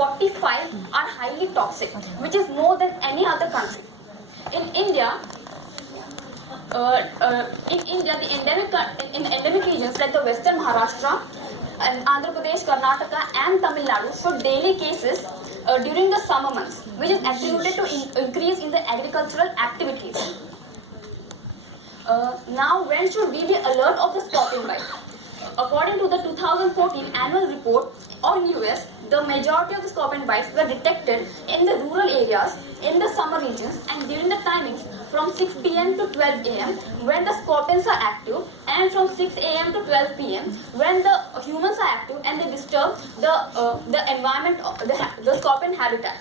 45 are highly toxic, which is more than any other country. In India, in endemic regions like the Western Maharashtra, and Andhra Pradesh, Karnataka, and Tamil Nadu show daily cases during the summer months, which is attributed to increase in the agricultural activities. Now, when should we be alert of the scorpion bite? According to the 2014 annual report on US, the majority of the scorpion bites were detected in the rural areas, in the summer regions, and during the timings from 6 p.m. to 12 a.m. when the scorpions are active, and from 6 a.m. to 12 p.m. when the humans are active and they disturb the environment, the scorpion habitat.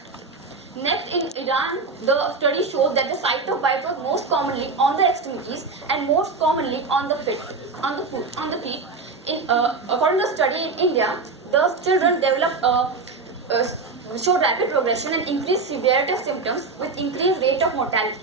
Next, in Iran, the study shows that the site of bite was most commonly on the extremities and most commonly on the feet. According to the study in India, the children show rapid progression and increased severity of symptoms with increased rate of mortality.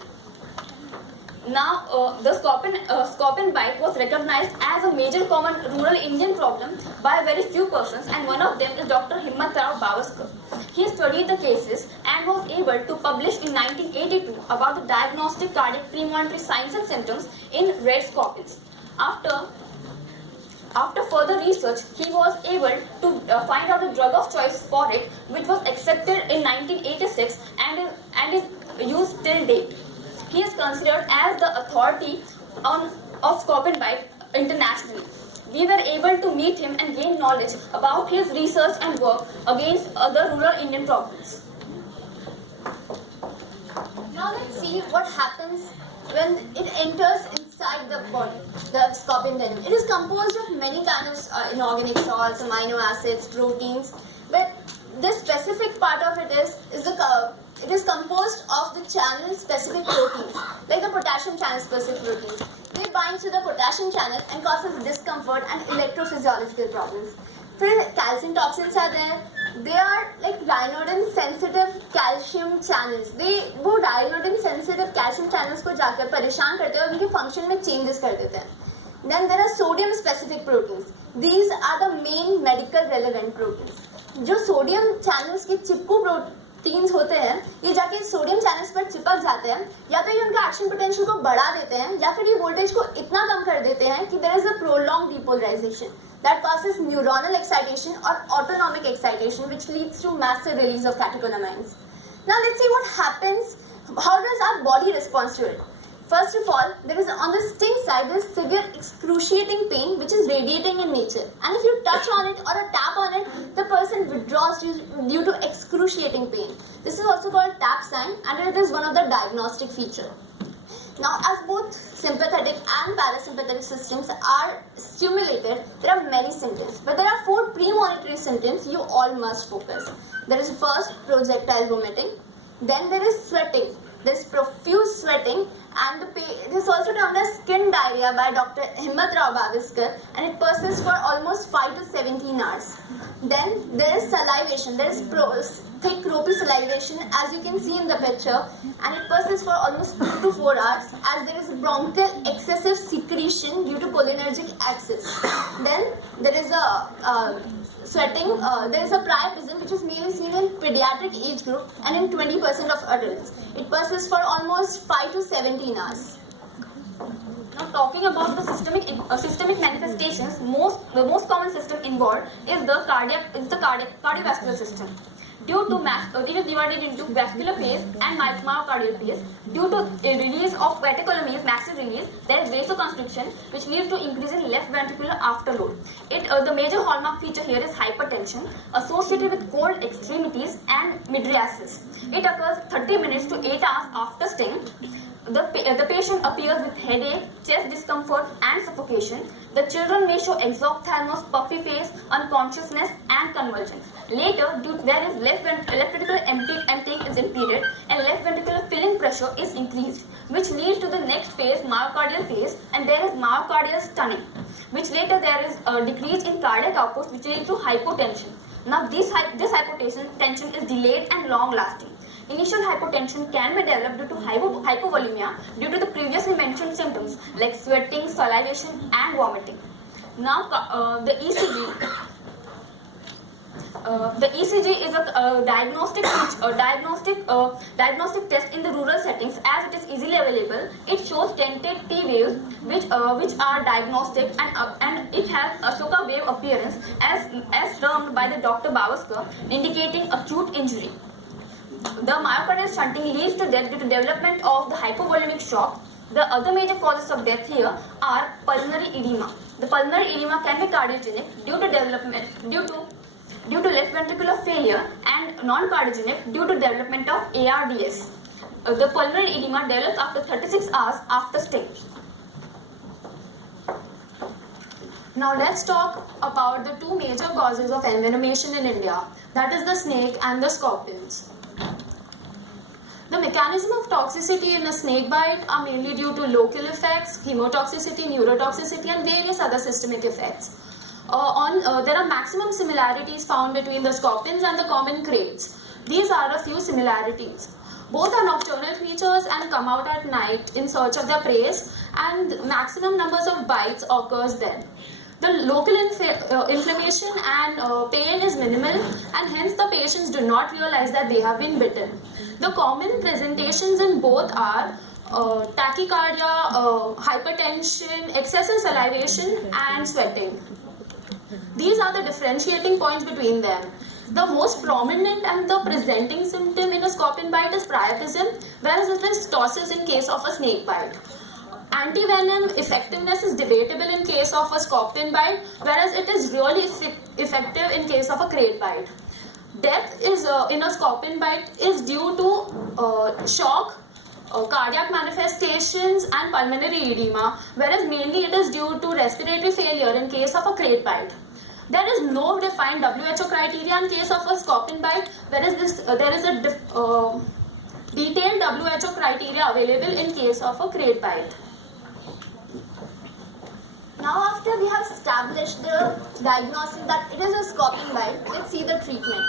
Now, the scorpion bite was recognized as a major common rural Indian problem by very few persons, and one of them is Dr. Devangi. He studied the cases and was able to publish in 1982 about the diagnostic cardiac premonitory signs and symptoms in red scorpions. After further research, he was able to find out a drug of choice for it, which was accepted in 1986 and is used till date. He is considered as the authority of scorpion bite internationally. We were able to meet him and gain knowledge about his research and work against other rural Indian problems. Now let's see what happens when it enters inside the body, the scorpion venom. It is composed of many kinds of inorganic salts, amino acids, proteins, but this specific part of it is composed of the channel specific proteins, like the potassium channel specific proteins. They bind to the potassium channel and causes discomfort and electrophysiological problems. Then calcium toxins are there. They are like rhinodin sensitive calcium channels. वो rhinodin sensitive calcium channels को जाकर परेशान करते हैं और उनके function में changes कर देते हैं. Then there are sodium specific proteins. These are the main medical relevant proteins. जो sodium channels के चिपकू प्रोटीन्स होते हैं, ये जाके सोडियम चैनल्स पर चिपक जाते हैं, या तो ये उनका एक्शन पोटेंशियल को बढ़ा देते हैं, या फिर ये वोल्टेज को इतना कम कर देते हैं कि there is a prolong depolarisation that causes neuronal excitation or autonomic excitation, which leads to massive release of catecholamines. Now let's see what happens. How does our body respond to it? First of all, there is on the sting side, there is severe excruciating pain which is radiating in nature, and if you touch on it or tap on it, the person withdraws due to excruciating pain. This is also called tap sign, and it is one of the diagnostic feature. Now, as both sympathetic and parasympathetic systems are stimulated, there are many symptoms, but there are 4 premonitory symptoms you all must focus. There is first projectile vomiting, then there is sweating. There is profuse sweating, and it is also termed as skin diarrhea by Dr. Devangi, and it persists for almost 5 to 17 hours. Then there is salivation. There is thick ropey salivation, as you can see in the picture, and it persists for almost 2 to 4 hours, as there is bronchial excessive secretion due to cholinergic access. Then there is a sweating. There is a priapism, which is mainly seen in pediatric age group and in 20% of adults. It persists for almost 5 to 17 hours. Now, talking about the systemic manifestations, the most common system involved is the cardiovascular system. It is divided into vascular phase and myocardial phase. Due to a release of catecholamines, massive release, there is vasoconstriction, which leads to increase in left ventricular afterload. The major hallmark feature here is hypertension associated with cold extremities and mydriasis. It occurs 30 minutes to 8 hours after sting. The patient appears with headache, chest discomfort and suffocation. The children may show exophthalmos, puffy face, unconsciousness and convulsions. Later, there is left ventricular emptying is impeded and left ventricular filling pressure is increased, which leads to the next phase, myocardial phase, and there is myocardial stunning, which later there is a decrease in cardiac output, which leads to hypotension. Now, this hypotension is delayed and long lasting. Initial hypotension can be developed due to hypovolemia due to the previously mentioned symptoms like sweating, salivation and vomiting. Now the ECG. The ECG is a diagnostic test in the rural settings as it is easily available. It shows dentate T waves which are diagnostic and it has Ashoka wave appearance as termed by the Dr. Bavaskar, indicating acute injury. The myocardial shunting leads to death due to development of the hypovolemic shock. The other major causes of death here are pulmonary edema. The pulmonary edema can be cardiogenic due to left ventricular failure and non-cardiogenic due to development of ARDS. The pulmonary edema develops after 36 hours after sting. Now let's talk about the two major causes of envenomation in India, that is the snake and the scorpions. The mechanism of toxicity in a snake bite are mainly due to local effects, hemotoxicity, neurotoxicity and various other systemic effects. There are maximum similarities found between the scorpions and the common kraits. These are a few similarities. Both are nocturnal creatures and come out at night in search of their prey, and maximum numbers of bites occurs then. The local inflammation and pain is minimal, and hence the patients do not realize that they have been bitten. The common presentations in both are tachycardia, hypertension, excessive salivation and sweating. These are the differentiating points between them. The most prominent and the presenting symptom in a scorpion bite is priapism, whereas it is ptosis in case of a snake bite. Antivenom effectiveness is debatable in case of a scorpion bite, whereas it is really effective in case of a krait bite. Death is in a scorpion bite is due to shock, cardiac manifestations and pulmonary edema, whereas mainly it is due to respiratory failure in case of a krait bite. There is no defined WHO criteria in case of a scorpion bite, whereas there is a detailed WHO criteria available in case of a krait bite. Now after we have established the diagnosis that it is a scorpion bite, let's see the treatment.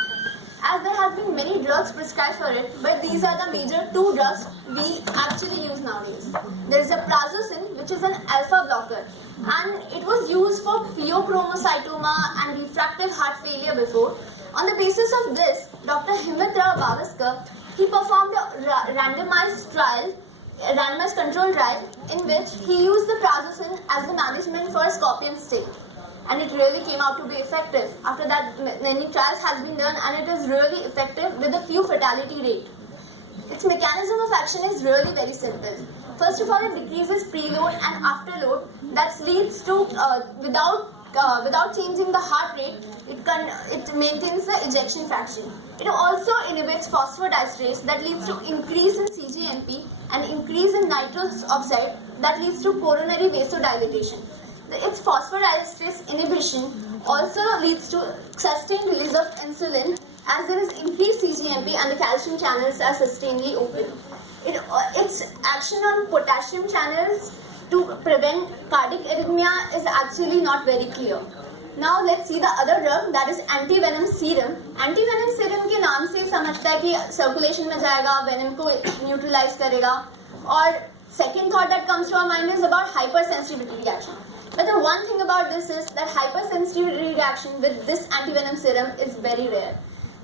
As there have been many drugs prescribed for it, but these are the major two drugs we actually use nowadays. There is a prazosin, which is an alpha blocker, and it was used for pheochromocytoma and refractive heart failure before. On the basis of this, Dr. Himatra Bavaskar, he performed a randomized control trial in which he used the prazosin as the management for scorpion sting. And it really came out to be effective. After that, many trials has been done and it is really effective with a few fatality rate. Its mechanism of action is really very simple. First of all, it decreases preload and afterload. That leads to, without changing the heart rate, it maintains the ejection fraction. It also inhibits phosphodiesterase that leads to increase in CGMP and increase in nitrous oxide that leads to coronary vasodilatation. Its phosphodiesterase inhibition also leads to sustained release of insulin as there is increased CGMP and the calcium channels are sustainedly open. Its action on potassium channels to prevent cardiac arrhythmia is actually not very clear. Now let's see the other drug, that is anti-venom serum. Anti-venom serum के नाम से समझता है कि circulation में जाएगा, venom को neutralize करेगा. और second thought that comes to our mind is about hypersensitivity reaction. But the one thing about this is that hypersensitivity reaction with this antivenom serum is very rare,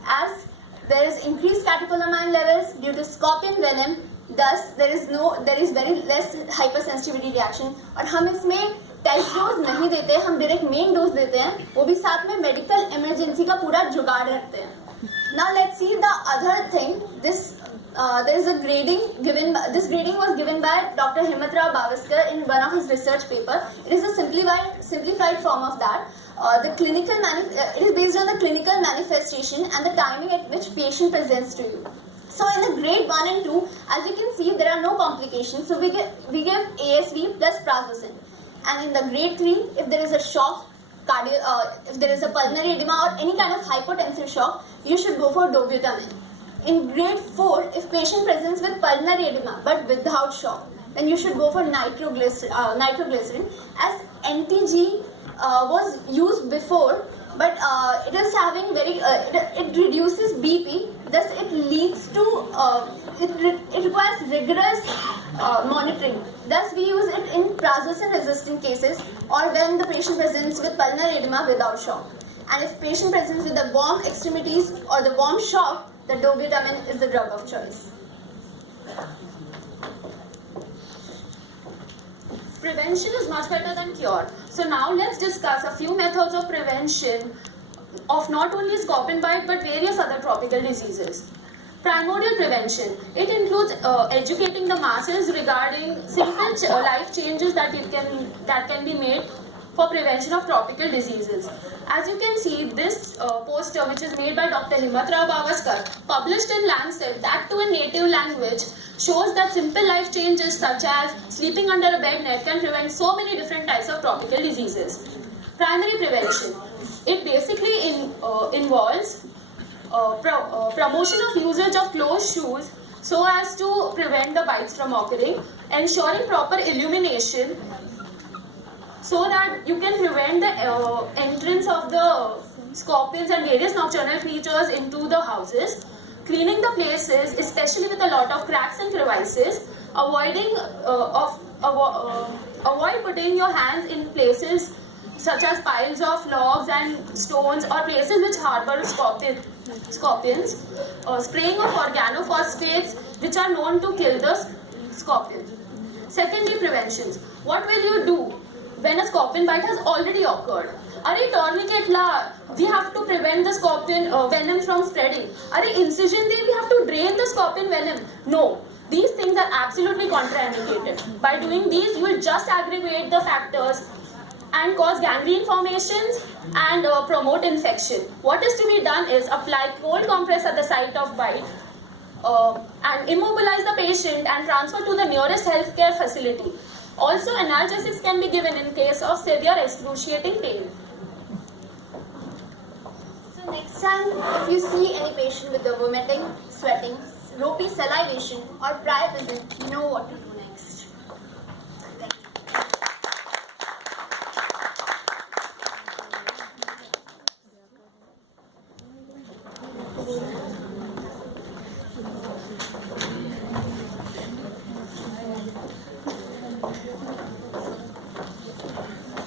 as there is increased catecholamine levels due to scorpion venom. Thus, there is very less hypersensitivity reaction. और हम इसमें test dose नहीं देते, हम direct main dose देते हैं, वो भी साथ में मेडिकल इमरजेंसी का पूरा जुगाड़ रखते हैं. Now let's see the other thing. There is a grading given. This grading was given by Dr. Himatra Bavaskar in one of his research paper. It is a simplified form of that. It is based on the clinical manifestation and the timing at which patient presents to you. So in the grade 1 and 2, as you can see, there are no complications. So we give ASV plus prazosin. And in the grade 3, if there is a shock, if there is a pulmonary edema or any kind of hypotensive shock, you should go for dobutamine. In grade 4, if patient presents with pulmonary edema but without shock, then you should go for nitroglycerin, as NTG was used before, but it is having it reduces BP. Thus, it leads to it requires rigorous monitoring. Thus, we use it in prazosin resistant cases or when the patient presents with pulmonary edema without shock. And if patient presents with the warm extremities or the warm shock, the dobutamine is the drug of choice. Prevention is much better than cure. So now let's discuss a few methods of prevention of not only scorpion bite but various other tropical diseases. Primordial prevention. It includes educating the masses regarding simple life changes that can be made for prevention of tropical diseases. As you can see, this poster, which is made by Dr. Himmatrao Bavaskar, published in Lancet, that too in native language, shows that simple life changes such as sleeping under a bed net can prevent so many different types of tropical diseases. Primary prevention. It basically involves promotion of usage of closed shoes so as to prevent the bites from occurring, ensuring proper illumination so that you can prevent the entrance of the scorpions and various nocturnal creatures into the houses, cleaning the places, especially with a lot of cracks and crevices, avoid putting your hands in places such as piles of logs and stones or places which harbor scorpions, spraying of organophosphates which are known to kill the scorpion. Secondary preventions. What will you do when a scorpion bite has already occurred? Are tourniquet la, we have to prevent the scorpion venom from spreading. Are incision we have to drain the scorpion venom. No, these things are absolutely contraindicated. By doing these, you will just aggravate the factors and cause gangrene formations and promote infection. What is to be done is apply cold compress at the site of bite and immobilize the patient and transfer to the nearest healthcare facility. Also, analgesics can be given in case of severe excruciating pain. So next time, if you see any patient with the vomiting, sweating, ropey salivation or priapism, you know what to do next. Thank you.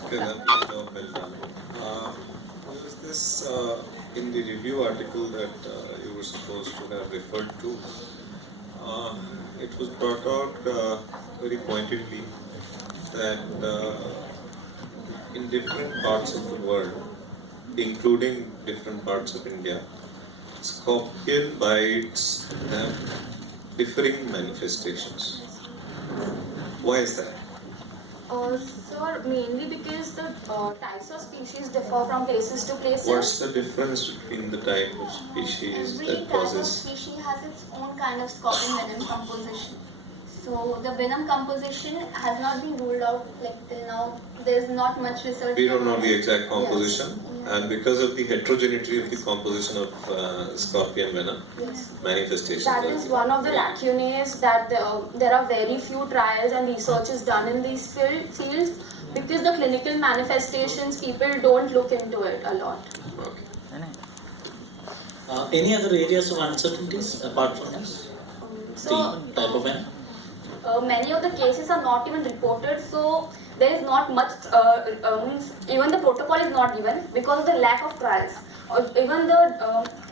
Okay, that's well done. There was this in the review article that you were supposed to have referred to. It was brought out very pointedly that in different parts of the world, including different parts of India, scorpion bites have differing manifestations. Why is that? Sir, mainly because the types of species differ from places to places. What's the difference between the type of species Every that type of causes? species has its own kind of scorpion venom composition. So the venom composition has not been ruled out like till now. There's not much research. We don't know the exact composition, Yes. and because of the heterogeneity of the composition of scorpion venom, Yes. manifestations. That are is different. one of the lacunae, that there are very few trials and research is done in these fields because the clinical manifestations, people don't look into it a lot. Okay. Any other areas of uncertainties apart from this? So, The type of venom? Many of the cases are not even reported, so there is not much, even the protocol is not given because of the lack of trials. Even the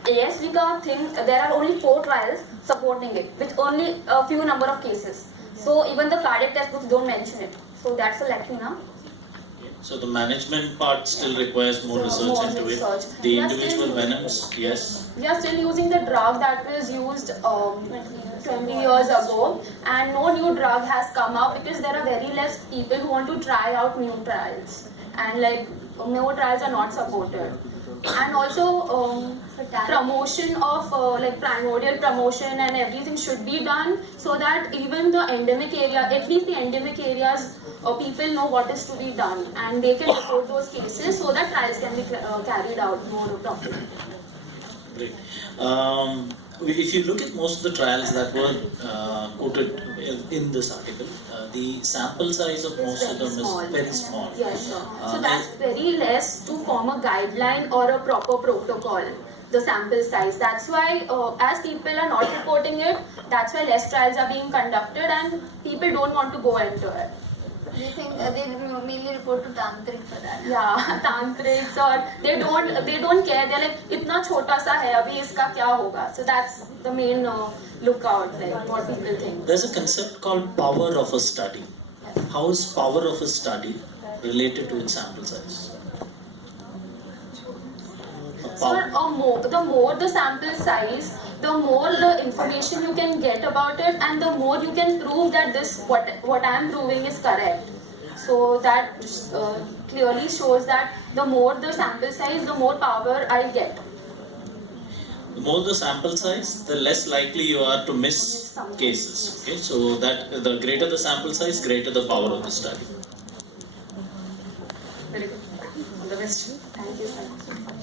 ASVICA thing, there are only 4 trials supporting it, with only a few number of cases. So even the cardiac test books don't mention it. So that's a lacuna. So the management part still requires more research more into research. it. The We are individual still- venoms, yes. We are still using the drug that was used 20 years ago, and no new drug has come up because there are very less people who want to try out new trials, and like no trials are not supported. And also promotion of like primordial promotion and everything should be done so that even the endemic area, at least the endemic areas, people know what is to be done and they can report those cases so that trials can be carried out more properly. Great. If you look at most of the trials that were quoted in this article, the sample size of most of them is very small. Yes, sir. So that's very less to form a guideline or a proper protocol, the sample size. That's why as people are not reporting it, that's why less trials are being conducted and people don't want to go into it. We think they mainly report to tantric for that. Yeah, tantrics, or they don't care. They're like, इतना छोटा सा है अभी इसका क्या होगा? So that's the main lookout, like what people think. There's a concept called power of a study. How is power of a study related to its sample size? So the more the sample size, the more the information you can get about it, and the more you can prove that this what I am proving is correct. So that clearly shows that the more the sample size, the more power I get. The more the sample size, the less likely you are to miss cases. Okay, so that the greater the sample size, greater the power of the study. Very good. All the best. Thank you.